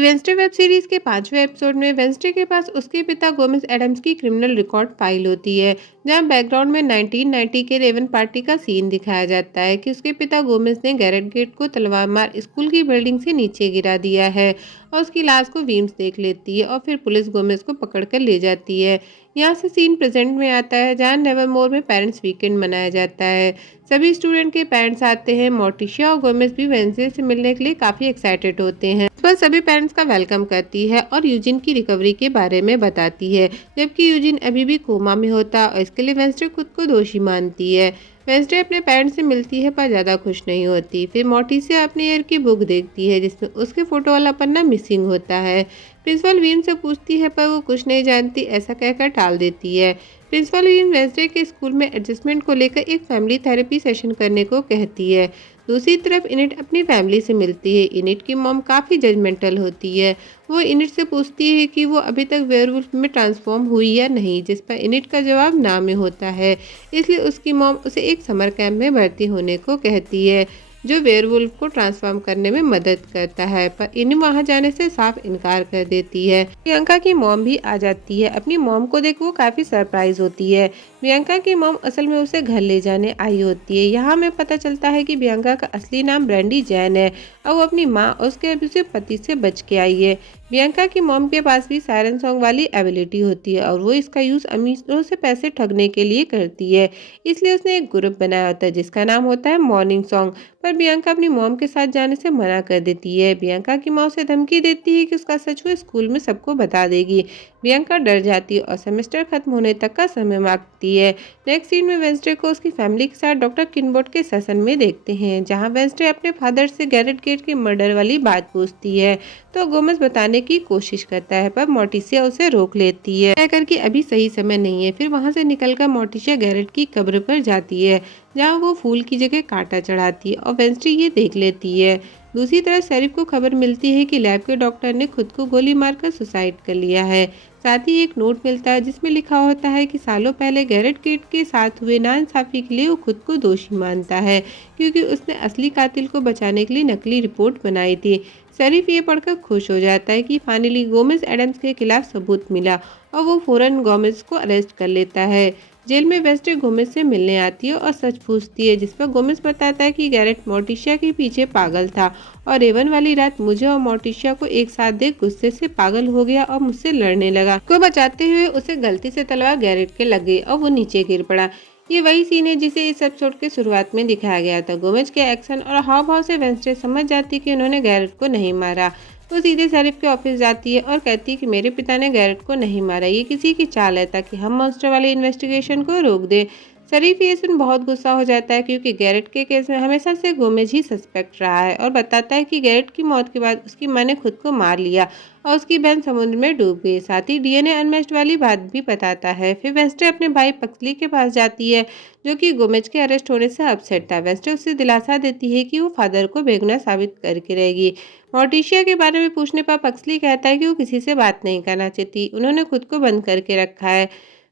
Wednesday web series के 5वें episode में वेंसडे के पास उसके पिता गोमेज एडम्स की क्रिमिनल रिकॉर्ड फाइल होती है, जहां बैकग्राउंड में 1990 के रेवन पार्टी का सीन दिखाया जाता है कि उसके पिता गोमेज ने गैरेट गेट को तलवार मार स्कूल की बिल्डिंग से नीचे गिरा दिया है और उसकी लाश को वीम्स देख लेती है और फिर पुलिस गोमेज को पकड़कर ले जाती है। यहाँ से सीन प्रेजेंट में आता है, जहाँ नेवरमोर में पेरेंट्स वीकेंड मनाया जाता है। सभी स्टूडेंट के पेरेंट्स आते हैं। मोर्टिशिया और गोमेज भी वेंसडे से मिलने के लिए काफी एक्साइटेड होते हैं। इस पर सभी पेरेंट्स का वेलकम करती है और यूजिन की रिकवरी के बारे में बताती है, जबकि यूजिन अभी भी कोमा में होता है और इसके लिए वेंसडे खुद को दोषी मानती है। वेंसडे अपने पेरेंट्स से मिलती है पर ज़्यादा खुश नहीं होती। फिर मोर्टिशिया अपने ईयर की बुक देखती है जिसमें उसके फोटो वाला पन्ना मिसिंग होता है। प्रिंसिपल वीन से पूछती है पर वो कुछ नहीं जानती, ऐसा कहकर टाल देती है। प्रिंसिपल वीन वेंसडे के स्कूल में एडजस्टमेंट को लेकर एक फैमिली थेरेपी सेशन करने को कहती है। दूसरी तरफ इनिट अपनी फैमिली से मिलती है। इनिट की मॉम काफ़ी जजमेंटल होती है। वो इनिट से पूछती है कि वो अभी तक वेयरवुल्फ में ट्रांसफॉर्म हुई या नहीं, जिस पर इनिट का जवाब ना में होता है। इसलिए उसकी मॉम उसे एक समर कैंप में भर्ती होने को कहती है जो वेयरवुल्फ को ट्रांसफॉर्म करने में मदद करता है, पर इन्हें वहां जाने से साफ इनकार कर देती है। प्रियंका की मॉम भी आ जाती है। अपनी मॉम को देख वो काफ़ी सरप्राइज होती है। प्रियंका की मॉम असल में उसे घर ले जाने आई होती है। यहाँ हमें पता चलता है कि प्रियंका का असली नाम ब्रैंडी जैन है और वो अपनी माँ और उसके अब्यूसिव पति से बच के आई है। प्रियंका की मॉम के पास भी सायरन सॉन्ग वाली एबिलिटी होती है और वो इसका यूज़ अमीरों से पैसे ठगने के लिए करती है। इसलिए उसने एक ग्रुप बनाया होता है जिसका नाम होता है मॉर्निंग सॉन्ग। पर प्रियंका अपनी मॉम के साथ जाने से मना कर देती है। प्रियंका की मॉम उसे धमकी देती है कि उसका सच वो स्कूल में सबको बता देगी। प्रियंका डर जाती है और सेमेस्टर खत्म होने तक का समय मांगती है। नेक्स्ट सीन में वेंसडे को उसकी फैमिली के साथ डॉक्टर किनबोर्ड के सेशन में देखते हैं, जहां वेंसडे अपने फादर से गैरेट गेट के मर्डर वाली बात पूछती है तो गोमेज बताने की कोशिश करता है, पर मोर्टिशिया उसे रोक लेती है, कहकर कि अभी सही समय नहीं है। फिर वहां से निकलकर मोर्टिशिया गैरेट की कब्र पर जाती है, जहां वो फूल की जगह कांटा चढ़ाती है और वेंसडे ये देख लेती है। दूसरी तरफ शेरिफ को खबर मिलती है कि लैब के डॉक्टर ने खुद को गोली मारकर सुसाइड कर लिया है। साथ ही एक नोट मिलता है जिसमें लिखा होता है कि सालों पहले गैरेट गेट के साथ हुए नाइंसाफी के लिए वो खुद को दोषी मानता है, क्योंकि उसने असली कातिल को बचाने के लिए नकली रिपोर्ट बनाई थी। शेरिफ ये पढ़कर खुश हो जाता है कि फाइनली गोमेज एडम्स के खिलाफ सबूत मिला और वो फौरन गोमेज को अरेस्ट कर लेता है। जेल में वेंसडे गोमेज से मिलने आती है और सच पूछती है, जिस पर गोमेज बताता है कि गैरेट मोर्टिशिया के पीछे पागल था और रेवन वाली रात मुझे और मोर्टिशिया को एक साथ देख गुस्से से पागल हो गया और मुझसे लड़ने लगा। को बचाते हुए उसे गलती से तलवार गैरेट के लग गई और वो नीचे गिर पड़ा। ये वही सीन है जिसे इस एपिसोड के शुरुआत में दिखाया गया था। गोमेज के एक्शन और हाव भाव से वेंसडे समझ जाती कि उन्होंने गैरेट को नहीं मारा। वो सीधे शेरिफ के ऑफिस जाती है और कहती है कि मेरे पिता ने गैरेट को नहीं मारा, ये किसी की चाल है ताकि हम मॉन्स्टर वाले इन्वेस्टिगेशन को रोक दें। शेरिफ ये सुन बहुत गुस्सा हो जाता है, क्योंकि गैरेट के केस में हमेशा से गोमेज ही सस्पेक्ट रहा है, और बताता है कि गैरेट की मौत के बाद उसकी मां ने खुद को मार लिया और उसकी बहन समुद्र में डूब गई। साथ ही डीएनए अनमैच्ड वाली बात भी बताता है। फिर वेंसडे अपने भाई पक्सली के पास जाती है, जो कि गोमेज के अरेस्ट होने से अपसेट था। वेंसडे उसे दिलासा देती है कि वो फादर को बेगुनाह साबित करके रहेगी। मोर्टिशिया के बारे में पूछने पर पक्सली कहता है कि वो किसी से बात नहीं करना चाहती, उन्होंने खुद को बंद करके रखा है।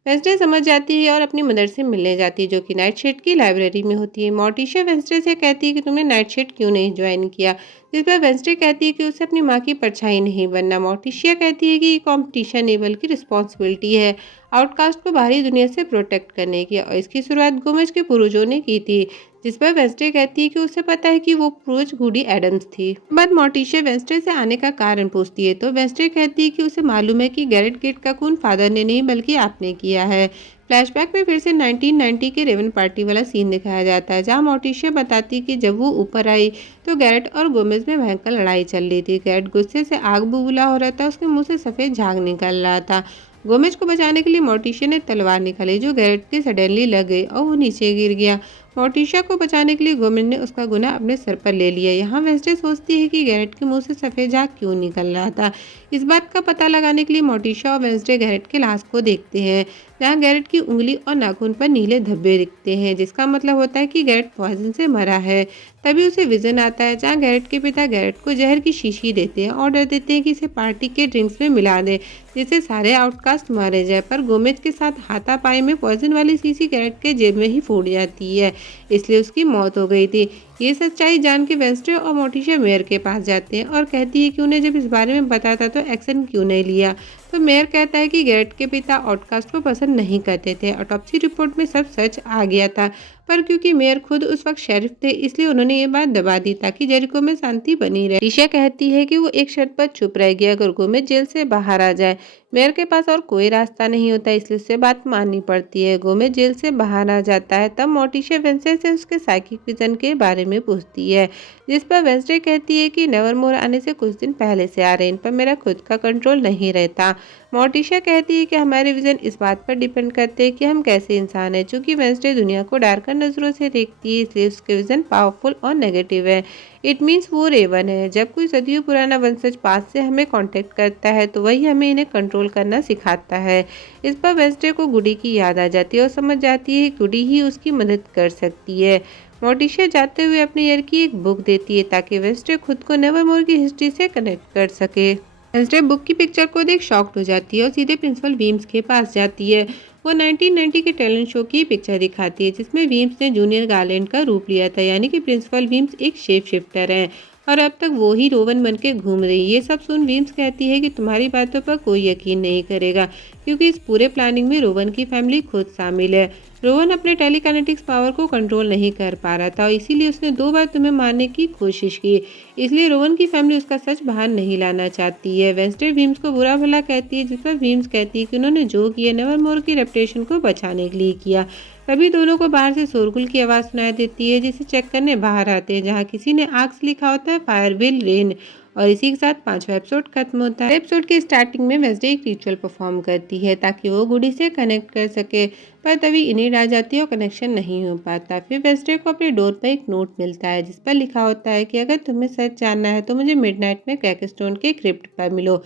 वेंसडे समझ जाती है और अपनी मदर से मिलने जाती है, जो कि नाइटशेड की लाइब्रेरी में होती है। मोर्टिशिया वेंसडे से कहती है कि तुमने नाइटशेड क्यों नहीं ज्वाइन किया, जिस पर वेंसडे कहती है कि उसे अपनी माँ की परछाई नहीं बनना। मोर्टिशिया कहती है कि ये कॉम्पिटिशन नहीं बल्कि रिस्पॉन्सिबिलिटी है आउटकास्ट को बाहरी दुनिया से प्रोटेक्ट करने की, और इसकी शुरुआत गोमेज के पूर्वजों ने की थी। जिस पर वेंसडे कहती है कि उसे पता है कि वो पूर्वज गुडी एडम्स थी। बाद मोर्टिशिया वेंसडे से आने का कारण पूछती है तो वेंसडे कहती है कि उसे मालूम है कि गैरेट गेट का खून फादर ने नहीं बल्कि आपने किया है। फ्लैशबैक में फिर से 1990 के रेवन पार्टी वाला सीन दिखाया जाता है, जहां मोर्टिशिया बताती कि जब वो ऊपर आई तो गैरेट और गोमेज में भयंकर लड़ाई चल रही थी। गैरेट गुस्से से आग बुबूला हो रहा था, उसके मुंह से सफ़ेद झाग निकल रहा था। गोमेज को बचाने के लिए मोर्टिशिया ने तलवार निकाली, जो गैरेट के सडनली लग गई और वो नीचे गिर गया। मोर्टिशिया को बचाने के लिए गोमेज ने उसका गुनाह अपने सर पर ले लिया। यहाँ वेंसडे सोचती है कि गैरेट के मुंह से सफ़ेद झाग क्यों निकल रहा था। इस बात का पता लगाने के लिए मोर्टिशिया और वेंसडे गैरेट के लाश को देखते हैं, जहाँ गैरेट की उंगली और नाखून पर नीले धब्बे दिखते हैं, जिसका मतलब होता है कि गैरेट पॉइजन से मरा है। तभी उसे विजन आता है, जहाँ गैरेट के पिता गैरेट को जहर की शीशी देते हैं, ऑर्डर देते हैं कि इसे पार्टी के ड्रिंक्स में मिला दे, जिससे सारे आउटकास्ट मारे जाए। पर गोमेज के साथ हाथापाई में पॉइजन वाली शीशी गैरेट के जेब में ही फूट जाती है, इसलिए उसकी मौत हो गई थी। ये सच्चाई जान के वेंस्टे और मोर्टिशिया मेयर के पास जाते हैं और कहती है कि उन्हें जब इस बारे में पता था तो एक्शन क्यों नहीं लिया। तो मेयर कहता है कि गैरेट के पिता आउटकास्ट को पसंद नहीं करते थे। ऑटोप्सी रिपोर्ट में सब सच आ गया था, पर क्योंकि मेयर खुद उस वक्त शेरिफ थे इसलिए उन्होंने ये बात दबा दी ताकि जेरिको में शांति बनी रहे। टिशा कहती है कि वो एक शर्त पर चुप रहेगी, अगर गोमेज जेल से बाहर आ जाए। मेयर के पास और कोई रास्ता नहीं होता इसलिए उससे बात माननी पड़ती है। गोमेज जेल से बाहर आ जाता है तब मोर्टिशिया वेंस्टे से उसके साइकिक विजन के बारे में पूछती है, जिस पर वेंस्टे कहती है कि नेवरमोर आने से कुछ दिन पहले से आ रहे, इन पर मेरा खुद का कंट्रोल नहीं रहता। मोर्टिशिया कहती है कि हमारे विजन इस बात पर डिपेंड करते हैं कि हम कैसे इंसान हैं। चूंकि वेंस्टे दुनिया को डार्कर नजरों से देखती है इसलिए उसके विजन पावरफुल और नेगेटिव है। इट मीन्स वो रेवन है। जब कोई सदियों पुराना वंशज पास से हमें कांटेक्ट करता है तो वही हमें इन्हें कंट्रोल करना सिखाता है। इस पर वेंस्टे को गुडी की याद आ जाती है और समझ जाती है कि गुडी ही उसकी मदद कर सकती है। मोर्टिशिया जाते हुए अपने ईयर की एक बुक देती है ताकि वेंस्टे खुद को नेवरमोर की हिस्ट्री से कनेक्ट कर सके। वेंस्टे बुक की पिक्चर को देख शॉक्ड हो जाती है और सीधे प्रिंसिपल वीम्स के पास जाती है। वो 1990 के टैलेंट शो की पिक्चर दिखाती है जिसमें वीम्स ने जूनियर गार्लैंड का रूप लिया था, यानी कि प्रिंसिपल वीम्स एक शेप शिफ्टर हैं और अब तक वो ही रोवन बन के घूम रही। ये सब सुन वीम्स कहती है कि तुम्हारी बातों पर कोई यकीन नहीं करेगा क्योंकि इस पूरे प्लानिंग में रोवन की फैमिली खुद शामिल है। रोवन अपने टेलीकाइनेटिक्स पावर को कंट्रोल नहीं कर पा रहा था और इसीलिए उसने 2 बार तुम्हें मारने की कोशिश की, इसलिए रोवन की फैमिली उसका सच बाहर नहीं लाना चाहती है। वेंस्टे वीम्स को बुरा भला कहती है जिस पर वीम्स कहती है कि उन्होंने जो किया नेवरमोर की रेपुटेशन को बचाने के लिए किया। तभी दोनों को बाहर से शोरगुल की आवाज़ सुनाई देती है जिसे चेक करने बाहर आते हैं, जहाँ किसी ने आग से लिखा होता है फायर विल रेन। और इसी के साथ 5वां एपिसोड खत्म होता है। एपिसोड के स्टार्टिंग में वेंस्डे एक रिचुअल परफॉर्म करती है ताकि वो गुडी से कनेक्ट कर सके, पर तभी इनिड आ जाती है और कनेक्शन नहीं हो पाता। फिर वेंस्डे को अपने डोर पर एक नोट मिलता है जिस पर लिखा होता है कि अगर तुम्हें सच जानना है तो मुझे मिडनाइट में क्रैकस्टोन के क्रिप्ट पर मिलो।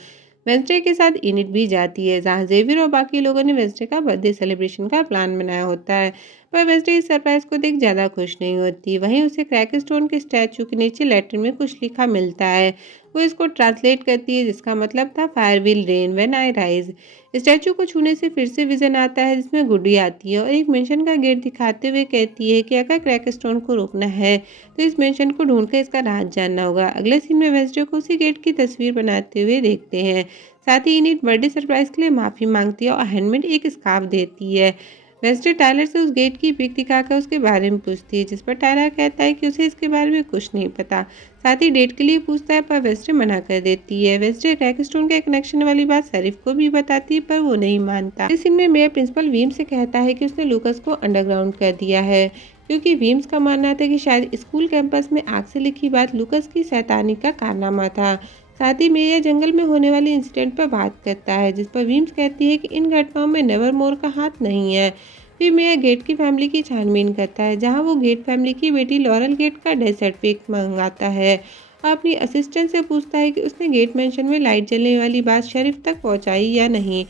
वेंस्डे के साथ इनिड भी जाती है जहाँ जेवियर और बाकी लोगों ने वेंस्डे का बर्थडे सेलिब्रेशन का प्लान बनाया होता है, पर वेंस्डे इस सरप्राइज को देख ज़्यादा खुश नहीं होती। वहीं उसे क्रैकस्टोन के स्टैचू के नीचे लेटर में कुछ लिखा मिलता है। वो इसको ट्रांसलेट करती है जिसका मतलब था fire will rain when I rise. Statue को छूने से फिर से विजन आता है जिसमें गुडी आती है और एक मेंशन का गेट दिखाते हुए कहती है कि अगर क्रैकस्टोन को रोकना है तो इस मेंशन को ढूंढकर इसका राज जानना होगा। अगले सीन में वेंस्डे को उसी गेट की तस्वीर बनाते हुए देखते हैं। साथ ही इनिट बर्थडे सरप्राइज के लिए माफ़ी मांगती है और हैंडमेड एक स्कार्फ देती है। वेंस्डे टायलर से उस गेट की पिक दिखाकर उसके बारे में पूछती है जिस पर टायलर कहता है कि उसे इसके बारे में कुछ नहीं पता। साथ ही डेट के लिए पूछता है पर वेंस्डे मना कर देती है। वेंस्डे क्रैकस्टोन के कनेक्शन वाली बात शरीफ को भी बताती है पर वो नहीं मानता। इस सीन में मेयर प्रिंसिपल वीम्स से कहता है कि उसने लूकस को अंडरग्राउंड कर दिया है क्योंकि वीम्स का मानना था कि शायद स्कूल कैंपस में आग से लिखी बात लूकस की शैतानी का कारनामा था। साथ ही मेयर जंगल में होने वाले इंसिडेंट पर बात करता है जिस पर वीम्स कहती है कि इन घटनाओं में नेवरमोर का हाथ नहीं है। फिर मेयर गेट की फैमिली की छानबीन करता है जहां वो गेट फैमिली की बेटी लॉरल गेट का डेथ सर्टिफिकेट मंगाता है और अपनी असिस्टेंट से पूछता है कि उसने गेट मेंशन में लाइट जलने वाली बात शरीफ तक पहुंचाई या नहीं।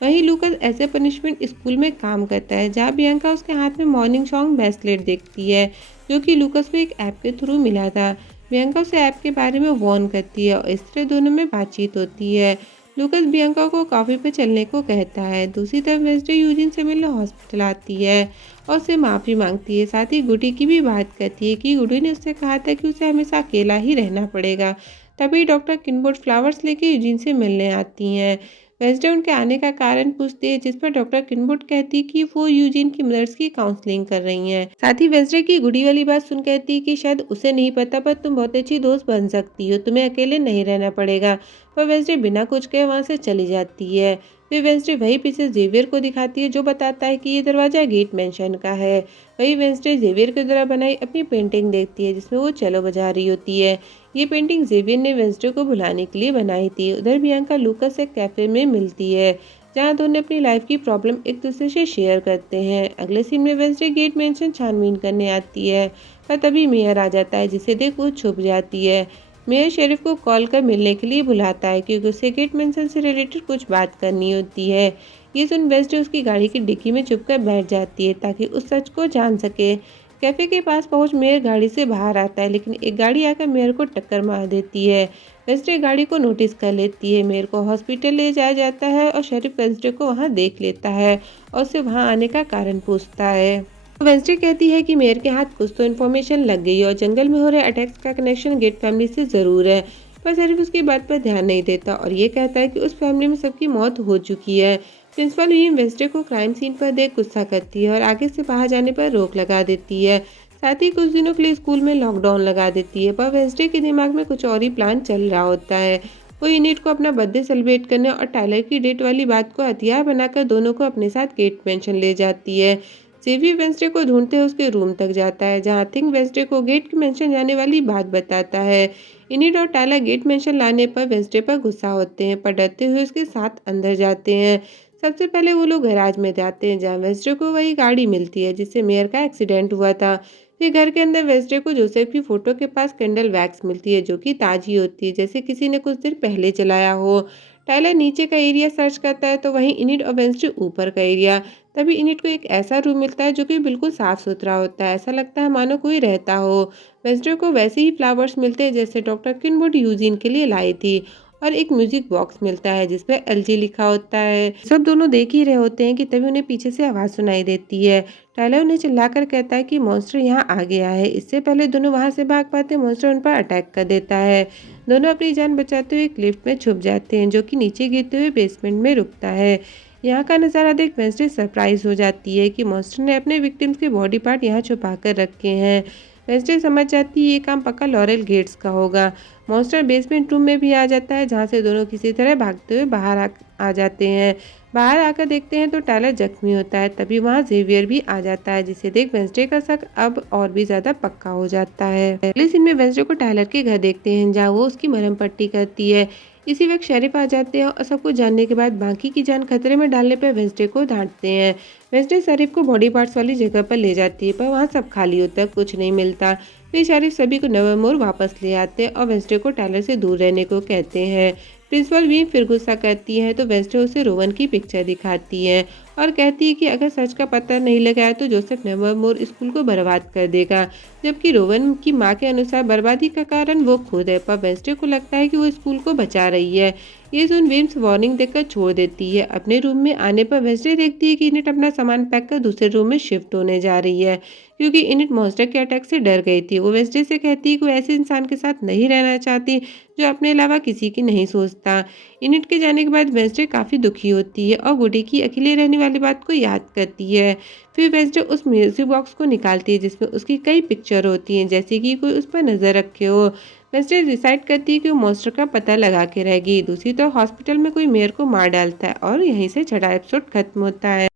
वहीं लूकस ऐसे पनिशमेंट स्कूल में काम करता है जहां बियांका उसके हाथ में मॉर्निंग सॉन्ग ब्रेसलेट देखती है जो कि लूकस को एक ऐप के थ्रू मिला था। बियांका उसे ऐप के बारे में वार्न करती है और इस तरह दोनों में बातचीत होती है। लूकस बियांका को कॉफी पे चलने को कहता है। दूसरी तरफ वेंस्डे यूजिन से मिलने हॉस्पिटल आती है और उससे माफ़ी मांगती है। साथ ही गुडी की भी बात करती है कि गुडी ने उससे कहा था कि उसे हमेशा अकेला ही रहना पड़ेगा। तभी डॉक्टर किनबोर्ड फ्लावर्स लेके यूजिन से मिलने आती हैं। वेंस्डे उनके आने का कारण पूछती है जिस पर डॉक्टर किनबोर्ड कहती है कि वो यूजिन की मदर्स की काउंसलिंग कर रही हैं। साथ ही वेंस्डे की गुडी वाली बात सुन कहती है कि शायद उसे नहीं पता पर तुम बहुत अच्छी दोस्त बन सकती हो, तुम्हें अकेले नहीं रहना पड़ेगा। पर वेंस्डे बिना कुछ कहे वहाँ से चली जाती है। फिर वेंस्डे वही पीछे जेवियर को दिखाती है जो बताता है कि ये दरवाजा गेट मेंशन का है। वही वेंस्डे जेवियर के द्वारा बनाई अपनी पेंटिंग देखती है जिसमें वो चलो बजा रही होती है। ये पेंटिंग जेवियर ने वेंस्डे को बुलाने के लिए बनाई थी। उधर बियांका लूकस एक कैफे में मिलती है जहाँ दोनों अपनी लाइफ की प्रॉब्लम एक दूसरे से शेयर करते हैं। अगले सीन में वेंस्डे गेट मेंशन छानबीन करने आती है पर तभी मेयर आ जाता है जिसे देख वो छुप जाती है। मेयर शेरिफ को कॉल कर मिलने के लिए बुलाता है क्योंकि उसे गेट मेंशन से रिलेटेड कुछ बात करनी होती है। ये सुन वेंस्डे उसकी गाड़ी की डिक्की में चुपकर बैठ जाती है ताकि उस सच को जान सके। कैफे के पास पहुंच मेयर गाड़ी से बाहर आता है लेकिन एक गाड़ी आकर मेयर को टक्कर मार देती है। वेंस्डे गाड़ी को नोटिस कर लेती है। मेयर को हॉस्पिटल ले जाया जाता है और शेरिफ वेंस्डे को वहां देख लेता है और उससे वहां आने का कारण पूछता है। वेंसडे कहती है कि मेयर के हाथ कुछ तो इन्फॉर्मेशन लग गई और जंगल में हो रहे अटैक्स का कनेक्शन गेट फैमिली से ज़रूर है, पर सिर्फ उसकी बात पर ध्यान नहीं देता और ये कहता है कि उस फैमिली में सबकी मौत हो चुकी है। प्रिंसिपल विलियम वेंसडे को क्राइम सीन पर देख गुस्सा करती है और आगे से बाहर जाने पर रोक लगा देती है। साथ ही कुछ दिनों के लिए स्कूल में लॉकडाउन लगा देती है, पर वेंसडे के दिमाग में कुछ और ही प्लान चल रहा होता है। वो यूनिट को अपना बर्थडे सेलिब्रेट करने और टाइलर की डेट वाली बात को हथियार बनाकर दोनों को अपने साथ गेट मेंशन ले जाती है। जेवी वेंसडे को ढूंढते हुए उसके रूम तक जाता है, जहां थिंग वेंसडे को गेट मेंशन जाने वाली बात बताता है। इनिड और टाइलर गेट मेंशन लाने पर वेंसडे पर गुस्सा होते हैं, पर डरते हुए उसके साथ अंदर जाते हैं। सबसे पहले वो लोग गैराज में जाते हैं, जहां वेंसडे को वही गाड़ी मिलती है जिससे मेयर का एक्सीडेंट हुआ था। फिर घर के अंदर वेंसडे को जोसेफ की फोटो के पास कैंडल वैक्स मिलती है, जो कि ताजी होती है, जैसे किसी ने कुछ देर पहले जलाया हो। टाइलर नीचे का एरिया सर्च करता है तो वहीं इनिड और वेंसडे ऊपर का एरिया। तभी इनिट को एक ऐसा रूम मिलता है जो कि बिल्कुल साफ सुथरा होता है, ऐसा लगता है मानो कोई रहता हो। वेंसडे को वैसे ही फ्लावर्स मिलते हैं जैसे डॉक्टर किनवुड यूजीन के लिए लाई थी, और एक म्यूजिक बॉक्स मिलता है जिसपे एलजी लिखा होता है। सब दोनों देख ही रहे होते हैं कि तभी उन्हें पीछे से आवाज सुनाई देती है। टाइलर उन्हें चिल्लाकर कहता है कि मॉन्स्टर यहाँ आ गया है। इससे पहले दोनों वहां से भाग पाते, मॉन्स्टर उन पर अटैक कर देता है। दोनों अपनी जान बचाते हुए एक लिफ्ट में छुप जाते हैं, जो कि नीचे गिरते हुए बेसमेंट में रुकता है। यहाँ का नज़ारा देख वेंसडे सरप्राइज हो जाती है कि मॉन्स्टर ने अपने विक्टिम्स के बॉडी पार्ट यहाँ छुपा कर रखे हैं। वेंसडे समझ जाती है ये काम पक्का लॉरेल गेट्स का होगा। मॉन्स्टर बेसमेंट रूम में भी आ जाता है, जहाँ से दोनों किसी तरह भागते हुए बाहर आ जाते हैं। बाहर आकर देखते हैं तो टाइलर जख्मी होता है। तभी वहाँ जेवियर भी आ जाता है, जिसे देख वेंसडे का शक अब और भी ज़्यादा पक्का हो जाता है। अगले सीन में वेंसडे को टाइलर के घर देखते हैं, जहाँ वो उसकी मरहम पट्टी करती है। इसी वक्त शेरिफ आ जाते हैं और सब कुछ जानने के बाद बाकी की जान खतरे में डालने पर वेंसडे को डांटते हैं। वेंसडे शेरिफ को बॉडी पार्ट्स वाली जगह पर ले जाती है, पर वहाँ सब खाली होता है, कुछ नहीं मिलता। फिर शेरिफ सभी को नेवरमोर वापस ले आते हैं और वेंसडे को टाइलर से दूर रहने को कहते हैं। प्रिंसिपल भी फिर गुस्सा करती है तो वेंसडे उसे रोवन की पिक्चर दिखाती है और कहती है कि अगर सच का पता नहीं लगाया तो जोसेफ नेवरमोर स्कूल को बर्बाद कर देगा, जबकि रोवन की मां के अनुसार बर्बादी का कारण वो खुद है। पर वेंसडे को लगता है कि वो स्कूल को बचा रही है। ये सुन विम्स वार्निंग देकर छोड़ देती है। अपने रूम में आने पर वेंसडे देखती है कि इनिट अपना सामान पैक कर दूसरे रूम में शिफ्ट होने जा रही है, क्योंकि इनिट मॉन्स्टर के अटैक से डर गई थी। वो वेंसडे से कहती है कि वो ऐसे इंसान के साथ नहीं रहना चाहती जो अपने अलावा किसी की नहीं सोचता। इनिट के जाने के बाद वेंसडे काफ़ी दुखी होती है और गुडी की अकेले रहने वाली बात को याद करती है। फिर वेंसडे उस म्यूजिक बॉक्स को निकालती है जिसमें उसकी कई पिक्चर होती हैं, जैसे कि कोई उस पर नज़र रखे हो। वेंसडे डिसाइड करती है कि वो मॉन्स्टर का पता लगा के रहेगी। दूसरी तरफ हॉस्पिटल में कोई मेयर को मार डालता है और यहीं से छठा एपिसोड खत्म होता है।